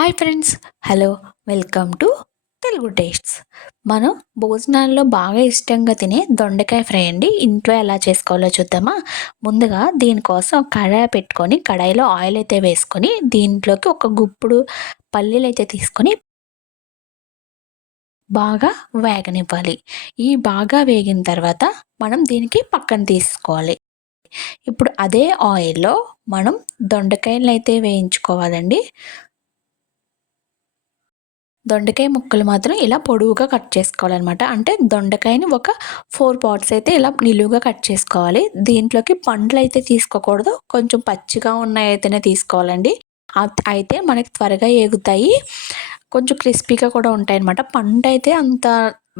Hi friends. Hello. Welcome to Telugu tastes. మనం భోజనాల్లో బాగా ఇష్టంగా తినే దొండకాయ ఫ్రై అండి. ఇంట్లో ఎలా చేసుకోవాలో చూద్దామా? ముందుగా దీనికోసం కడాయి పెట్టుకొని, కడాయిలో ఆయిల్ అయితే వేసుకొని, దీంట్లోకి ఒక గుప్పుడు పల్లీలైతే తీసుకొని బాగా వేగనివ్వాలి. ఈ బాగా వేగిన తర్వాత మనం దీనికి పక్కన తీసుకోవాలి. ఇప్పుడు అదే ఆయిల్‌లో మనం దొండకాయలనైతే వేయించుకోవాలండి. దొండకాయ ముక్కలు మాత్రం ఇలా పొడవుగా కట్ చేసుకోవాలనమాట. అంటే దొండకాయని ఒక 4 పార్ట్స్ అయితే ఇలా నిలువుగా కట్ చేసుకోవాలి. దీంట్లోకి పండ్లయితే తీసుకోకూడదు. కొంచెం పచ్చిగా ఉన్నయయితేనే తీసుకోవాలండి. అయితే మనకి త్వరగా ఏగుతాయి. కొంచెం క్రిస్పీగా కూడా ఉంటాయనమాట. పండయితే అంత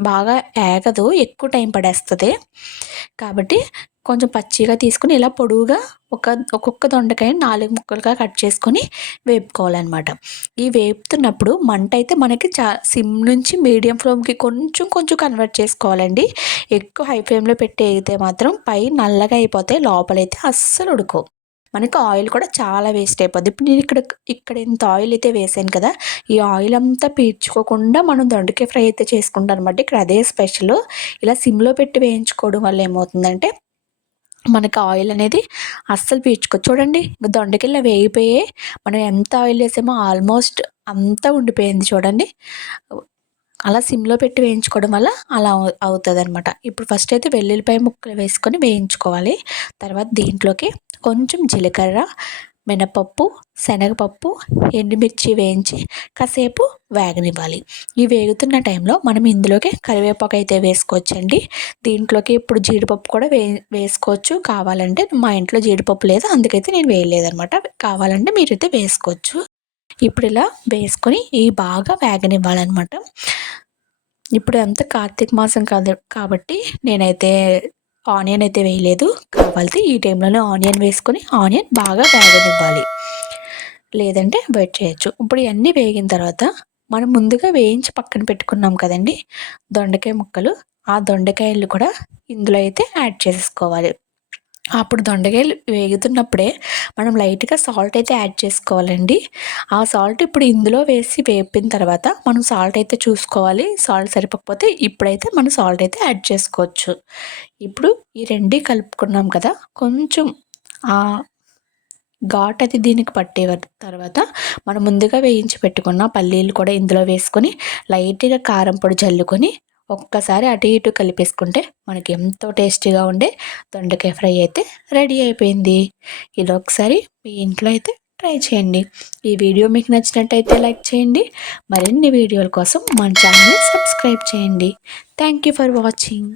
బాగా ఏగదు. ఎక్కువ టైం పడేస్తది. కాబట్టి కొంచెం పచ్చిగా తీసుకొని ఇలా పొడవుగా ఒక్కొక్క దొండకాయని 4 ముక్కలుగా కట్ చేసుకొని వేపుకోవాలనమాట. ఈ వేపుతున్నప్పుడు మంటయితే మనకి సిమ్ నుంచి మీడియం ఫ్లేమ్‌కి కొంచెం కొంచెం కన్వర్ట్ చేసుకోవాలండి. ఎక్కువ హై ఫ్లేమ్‌లో పెట్టి ఏగితే మాత్రం పై నల్లగా అయిపోతాయి. లోపలైతే అస్సలు ఉడకవు. మనకి ఆయిల్ కూడా చాలా వేస్ట్ అయిపోద్ది. ఇప్పుడు నేను ఇక్కడ ఇంత ఆయిల్ అయితే వేసాను కదా! ఈ ఆయిల్ అంతా పీల్చుకోకుండా మనం దొండకాయ ఫ్రై అయితే చేసుకుంటాం అనమాట. ఇక్కడ అదే స్పెషలు. ఇలా సిమ్‌లో పెట్టి వేయించుకోవడం వల్ల ఏమవుతుందంటే మనకి ఆయిల్ అనేది అస్సలు పీల్చుకోదు. చూడండి దొండకాయలు వేగిపోయాయి. మనం ఎంత ఆయిల్ ఏసామో ఆల్మోస్ట్ అంతా ఉండిపోయింది చూడండి. అలా సిమ్‌లో పెట్టి వేయించుకోవడం వల్ల అలా అవుతదనమాట. ఇప్పుడు ఫస్ట్ అయితే వెల్లుల్లిపాయ ముక్కలు వేసుకొని వేయించుకోవాలి. తర్వాత దీంట్లోకి కొంచెం జీలకర్ర, మినపప్పు, శనగపప్పు, ఎండుమిర్చి వేయించి కాసేపు వేగనివ్వాలి. ఈ వేగుతున్న టైంలో మనం ఇందులోకి కరివేపాకైతే వేసుకోవచ్చండి. దీంట్లోకి ఇప్పుడు జీడిపప్పు కూడా వేసుకోవచ్చు కావాలంటే. మా ఇంట్లో జీడిపప్పు లేదు. అందుకైతే నేను వేయలేదనమాట. కావాలంటే మీరైతే వేసుకోవచ్చు. ఇప్పుడు ఇలా వేసుకొని బాగా వేగనివ్వాలనమాట. ఇప్పుడు అంతా కార్తీక మాసం కాదు కాబట్టి నేనైతే ఆనియన్ అయితే వేయలేదు. కావాలితే ఈ టైంలోనే ఆనియన్ వేసుకొని ఆనియన్ బాగా వేగనివ్వాలి. లేదంటే వెయిట్ చేయొచ్చు. ఇప్పుడు ఇయన్నీ వేగిన తర్వాత మనం ముందుగా వేయించి పక్కన పెట్టుకున్నాం కదండీ దొండకాయ ముక్కలు. ఆ దొండకాయలు కూడా ఇందులో అయితే యాడ్ చేసేసుకోవాలి. అప్పుడు దొండకాయలు వేగుతున్నప్పుడే మనం లైట్‌గా సాల్ట్ అయితే యాడ్ చేసుకోవాలండి. ఆ సాల్ట్ ఇప్పుడు ఇందులో వేసి వేపిన తర్వాత మనం సాల్ట్ అయితే చూసుకోవాలి. సాల్ట్ సరిపోకపోతే ఇప్పుడైతే మనం సాల్ట్ అయితే యాడ్ చేసుకోవచ్చు. ఇప్పుడు ఈ రెండి కలుపుకున్నాం కదా! కొంచెం ఘాటది దీనికి పట్టే తర్వాత మనం ముందుగా వేయించి పెట్టుకున్న పల్లీలు కూడా ఇందులో వేసుకొని లైట్‌గా కారం పొడి జల్లుకొని ఒక్కసారి అటు ఇటు కలిపేసుకుంటే మనకి ఎంతో టేస్టీగా ఉండే దొండకాయ ఫ్రై అయితే రెడీ అయిపోయింది. ఇదొకసారి మీ ఇంట్లో అయితే ట్రై చేయండి. ఈ వీడియో మీకు నచ్చినట్టయితే లైక్ చేయండి. మరిన్ని వీడియోల కోసం మన ఛానల్‌ని సబ్స్క్రైబ్ చేయండి. Thank you for watching.